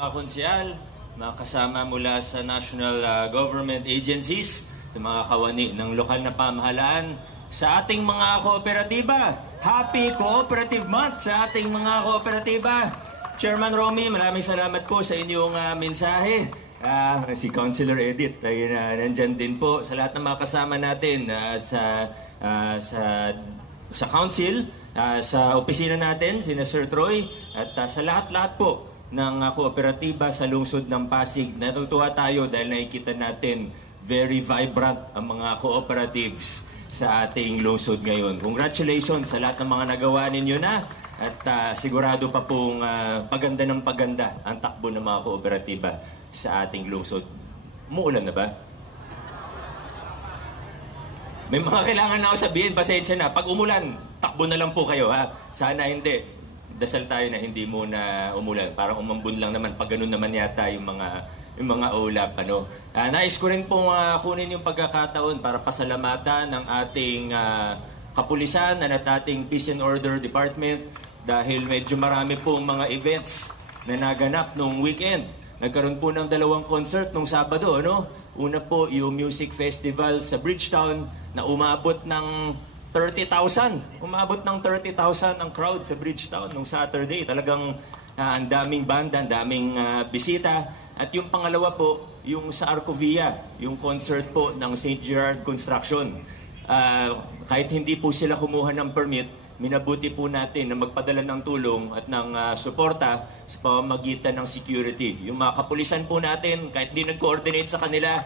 Mga konsyal, mga kasama mula sa national government agencies, sa mga kawani ng lokal na pamahalaan, sa ating mga kooperatiba. Happy Cooperative Month sa ating mga kooperatiba. Chairman Romy, maraming salamat po sa inyong mensahe. Si Councilor Edith ay nandyan din po sa lahat ng mga kasama natin sa council, sa opisina natin, sina Sir Troy, at sa lahat-lahat po ng kooperatiba sa lungsod ng Pasig. Natutuwa tayo dahil nakikita natin very vibrant ang mga cooperatives sa ating lungsod ngayon. Congratulations sa lahat ng mga nagawa ninyo na at sigurado pa pong paganda ng paganda ang takbo ng mga kooperatiba sa ating lungsod. Umuulan na ba? May mga kailangan na ako sabihin, pasensya na. Pag umulan, takbo na lang po kayo, ha? Sana hindi. Dasal tayo na hindi muna umulan. Parang umambun lang naman. Pag ganun naman yata yung mga ulap. Nais ko rin pong kunin yung pagkakataon para pasalamatan ng ating kapulisan at ating Peace and Order Department dahil medyo marami pong mga events na naganap nung weekend. Nagkaroon po ng 2 concert nung Sabado. Una po yung music festival sa Bridgetown na umabot ng 30,000. Umabot ng 30,000 ang crowd sa Bridgetown nung Saturday. Talagang ang daming banda, ang daming bisita. At yung pangalawa po, yung sa Arcovia, yung concert po ng St. Gerard Construction. Kahit hindi po sila kumuha ng permit, minabuti po natin na magpadala ng tulong at ng suporta sa pamamagitan ng security. Yung mga kapulisan po natin, kahit di nag-coordinate sa kanila,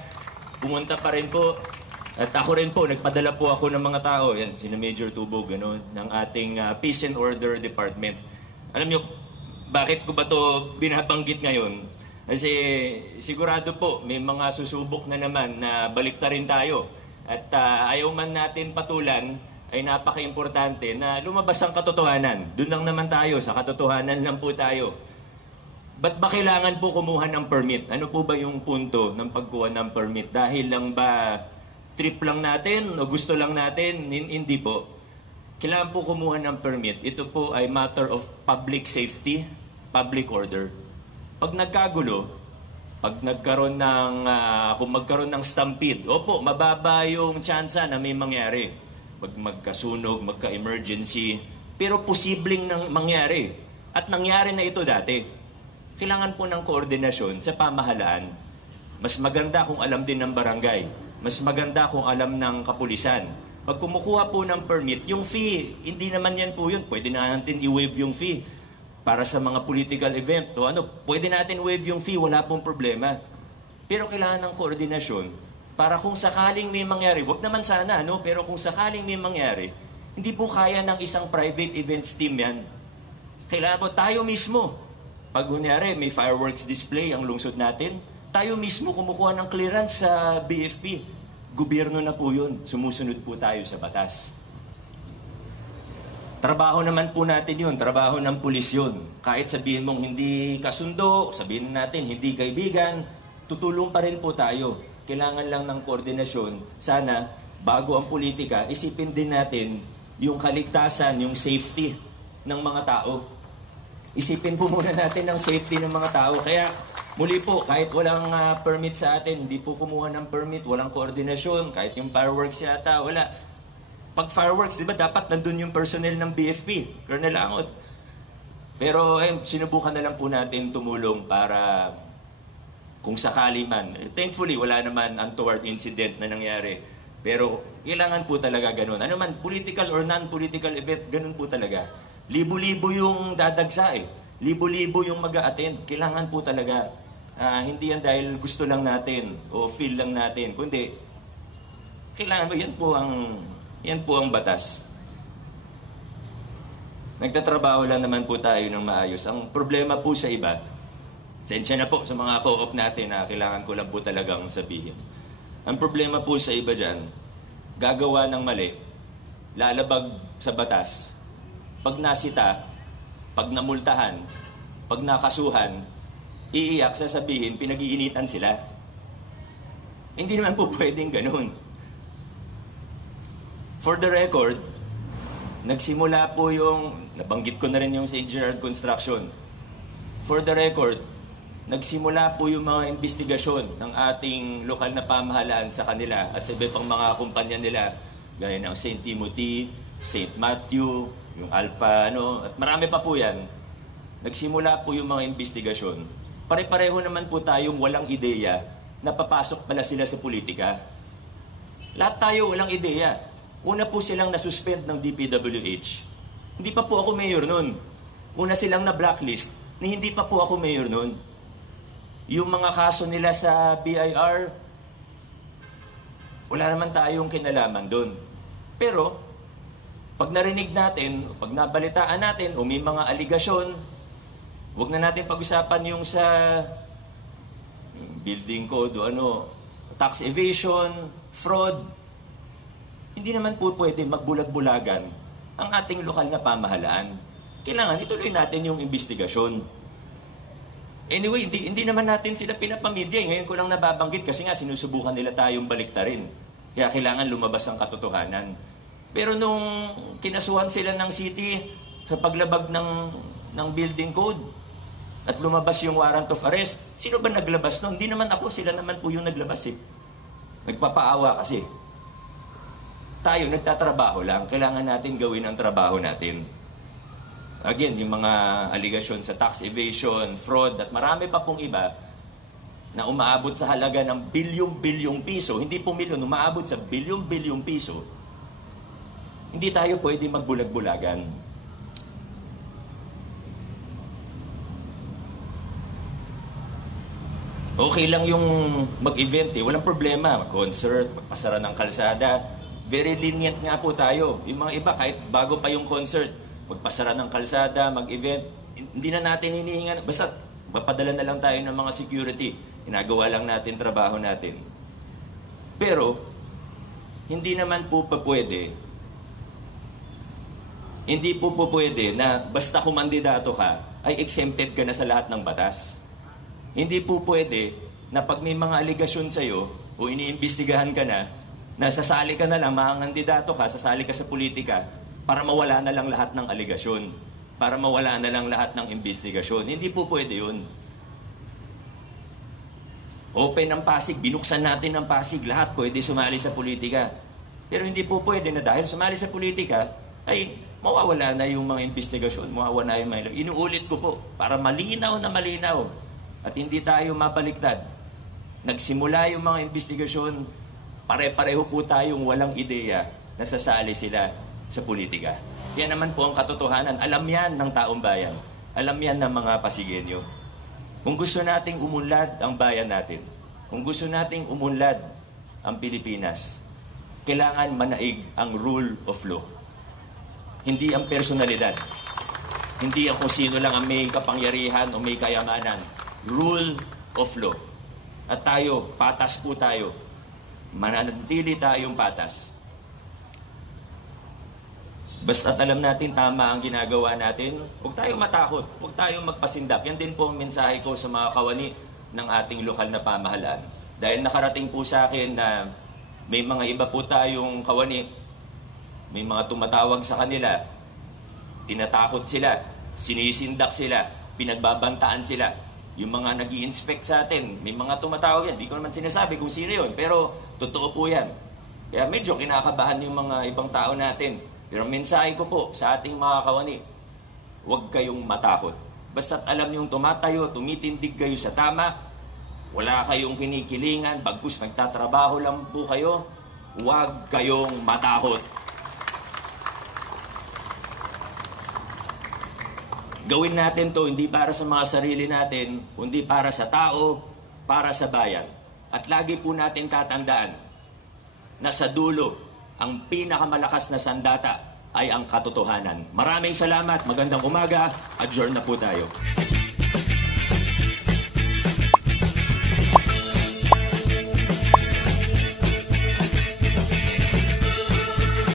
pumunta pa rin po. At ako rin po, nagpadala po ako ng mga tao, yan, sina Major Tubog, ng ating Peace and Order Department. Alam nyo, bakit ko ba to binabanggit ngayon? Kasi sigurado po, may mga susubok na naman na baliktarin tayo. At ayaw man natin patulan, ay napaka-importante na lumabas ang katotohanan. Doon lang naman tayo, sa katotohanan lang po tayo. Ba't ba kailangan po kumuha ng permit? Ano po ba yung punto ng pagkuha ng permit? Dahil lang ba trip lang natin o gusto lang natin? Hindi po. Kailangan po kumuha ng permit. Ito po ay matter of public safety, public order. Pag nagkagulo, pag nagkaroon ng, kung magkaroon ng stampede, opo, mababa yung tsansa na may mangyari. Pag magkasunog, magka-emergency, pero posibleng nang mangyari. At nangyari na ito dati. Kailangan po ng koordinasyon sa pamahalaan. Mas maganda kung alam din ng barangay. Mas maganda kung alam ng kapulisan. Pag kumukuha po ng permit, yung fee, hindi naman yan po yun. Pwede na natin i-waive yung fee para sa mga political event. O pwede natin waive yung fee, wala pong problema. Pero kailangan ng koordinasyon para kung sakaling may mangyari, wag naman sana, pero kung sakaling may mangyari, hindi po kaya ng isang private events team yan. Kailangan po tayo mismo. Pag kunyari, may fireworks display ang lungsod natin, tayo mismo kumukuha ng clearance sa BFP. Gobyerno na po yun. Sumusunod po tayo sa batas. Trabaho naman po natin yun. Trabaho ng pulis yun. Kahit sabihin mong hindi kasundo, sabihin natin hindi kaibigan, tutulong pa rin po tayo. Kailangan lang ng koordinasyon. Sana, bago ang politika, isipin din natin yung kaligtasan, yung safety ng mga tao. Isipin po muna natin ang safety ng mga tao. Kaya, muli po, kahit walang permit sa atin, hindi po kumuha ng permit, walang koordinasyon, kahit yung fireworks yata, wala. Pag fireworks, di ba, dapat nandun yung personnel ng BFP, Colonel Angot. Pero, sinubukan na lang po natin tumulong para kung sakali man. Thankfully, wala naman untoward incident na nangyari. Pero, kailangan po talaga ganun. Ano man, political or non-political event, ganun po talaga. Libo-libo yung dadagsa Libo-libo yung mag-a-attend. Kailangan po talaga. Hindi yan dahil gusto lang natin o feel lang natin. Kundi, kailangan po, yan po ang batas. Nagtatrabaho lang naman po tayo ng maayos. Ang problema po sa iba, sensya na po sa mga co-op natin na kailangan ko lang po talagang sabihin. Ang problema po sa iba dyan, gagawa ng mali, lalabag sa batas, pag nasita, pag namultahan, pag nakasuhan, iiyak, sasabihin, pinag-iinitan sila. Hindi naman po pwedeng ganun. For the record, nagsimula po yung, nabanggit ko na rin yung St. Gerard Construction. For the record, nagsimula po yung mga investigasyon ng ating lokal na pamahalaan sa kanila at sa iba pang mga kumpanya nila, gaya ng St. Timothy, St. Matthew, yung Alpha, at marami pa po yan. Nagsimula po yung mga investigasyon. Pare-pareho naman po tayong walang ideya na papasok pala sila sa politika. Lahat tayo walang ideya. Una po silang nasuspend ng DPWH. Hindi pa po ako mayor noon. Una silang na-blacklist ni hindi pa po ako mayor noon. Yung mga kaso nila sa BIR, wala naman tayong kinalaman doon. Pero, pag narinig natin, pag nabalitaan natin, o may mga aligasyon, huwag na natin pag-usapan yung sa building code, tax evasion, fraud. Hindi naman po pwede magbulag-bulagan ang ating lokal na pamahalaan. Kailangan ituloy natin yung investigasyon. Anyway, hindi naman natin sila pinapamedya. Ngayon ko lang nababanggit kasi nga sinusubukan nila tayong baliktarin. Kaya kailangan lumabas ang katotohanan. Pero nung kinasuhan sila ng city sa paglabag ng building code at lumabas yung warrant of arrest, sino ba naglabas nun? Hindi naman ako, sila naman po yung naglabas eh. Nagpapaawa kasi. Tayo, nagtatrabaho lang. Kailangan natin gawin ang trabaho natin. Again, yung mga aligasyon sa tax evasion, fraud, at marami pa pong iba na umaabot sa halaga ng bilyong-bilyong piso, hindi po milyon, umaabot sa bilyong-bilyong piso, hindi tayo pwede magbulag-bulagan. Okay lang yung mag-event eh, walang problema. Concert, magpasara ng kalsada. Very lenient nga po tayo. Yung mga iba, kahit bago pa yung concert, magpasara ng kalsada, mag-event, hindi na natin hinihingan. Basta, mapadala na lang tayo ng mga security. Ginagawa lang natin, trabaho natin. Pero, hindi naman po pa pwede, hindi po pwede na basta kumandidato ka, ay exempted ka na sa lahat ng batas. Hindi po pwede na pag may mga aligasyon sa'yo, o iniimbestigahan ka na sasali ka na lang, makandidato ka, sasali ka sa politika, para mawala na lang lahat ng aligasyon. Para mawala na lang lahat ng investigasyon. Hindi po pwede yun. Open ang Pasig, binuksan natin ang Pasig, lahat pwede sumali sa politika. Pero hindi po pwede na dahil sumali sa politika, ay mawawala na yung mga investigasyon, mawawala na yung mga... Inuulit ko po, para malinaw na malinaw at hindi tayo mabaliktad. Nagsimula yung mga investigasyon, pare-pareho po tayong walang ideya na sasali sila sa politika. Yan naman po ang katotohanan. Alam yan ng taong bayan. Alam yan ng mga Pasigenyo. Kung gusto nating umunlad ang bayan natin, kung gusto nating umunlad ang Pilipinas, kailangan manaig ang rule of law. Hindi ang personalidad. Hindi ang kung sino lang ang may kapangyarihan o may kayamanan. Rule of law. At tayo, patas po tayo. Mananatili tayong patas. Basta't alam natin tama ang ginagawa natin, huwag tayong matakot, huwag tayong magpasindak. Yan din po ang mensahe ko sa mga kawani ng ating lokal na pamahalaan. Dahil nakarating po sa akin na may mga iba po tayong kawani, may mga tumatawag sa kanila, tinatakot sila, sinisindak sila, pinagbabantaan sila. Yung mga nag-i-inspect sa atin, may mga tumatawag yan. Di ko naman sinasabi kung sino yun, pero totoo po yan. Kaya medyo kinakabahan yung mga ibang tao natin. Pero mensahe ko po sa ating mga kawani, huwag kayong matakot. Basta't alam niyong tumatayo, tumitindig kayo sa tama, wala kayong kinikilingan, bagkus nagtatrabaho lang po kayo, huwag kayong matakot. Gawin natin to hindi para sa mga sarili natin, kundi para sa tao, para sa bayan. At lagi po natin tatandaan na sa dulo, ang pinakamalakas na sandata ay ang katotohanan. Maraming salamat, magandang umaga, adjourn na po tayo.